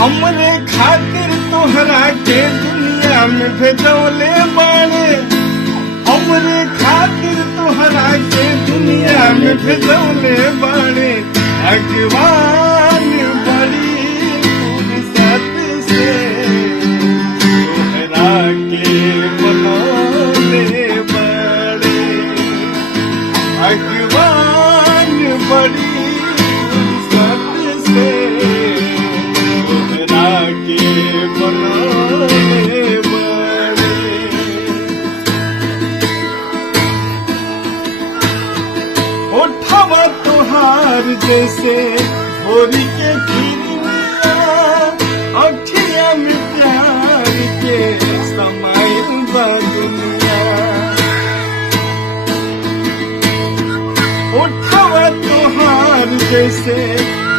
हमरे खातिर तोहरा के दुनिया में भेजौले बाड़े, हमरे खातिर तोहरा के दुनिया में भेजौले बाड़े। भगवान बड़ी फुर्सत से तोहरा के बनौले बाड़े। भगवान बड़ी फुर्सत से तोहरा के बनौले बाड़े। ओठवा तोहार जैसे भोरी के किरनिया, अखिया में प्यार के समाइल बा दुनिया। ओठवा तोहार जैसे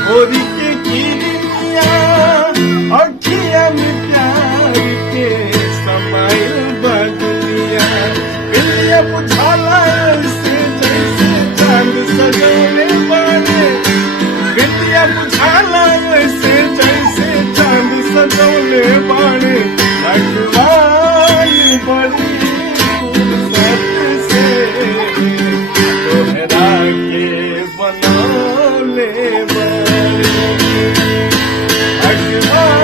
भोरी के किरनिया, अखिया में प्यार के समाइल बा दुनिया। बिल्लिया बुझाला ऐसे जैसे चांद सजौले बाड़े, बिल्लिया बुझाला ऐसे जैसे चांद सजौले बाड़े। भगवान बड़ी फुर्सत से तोहरा के बनौले बाड़े। भगवान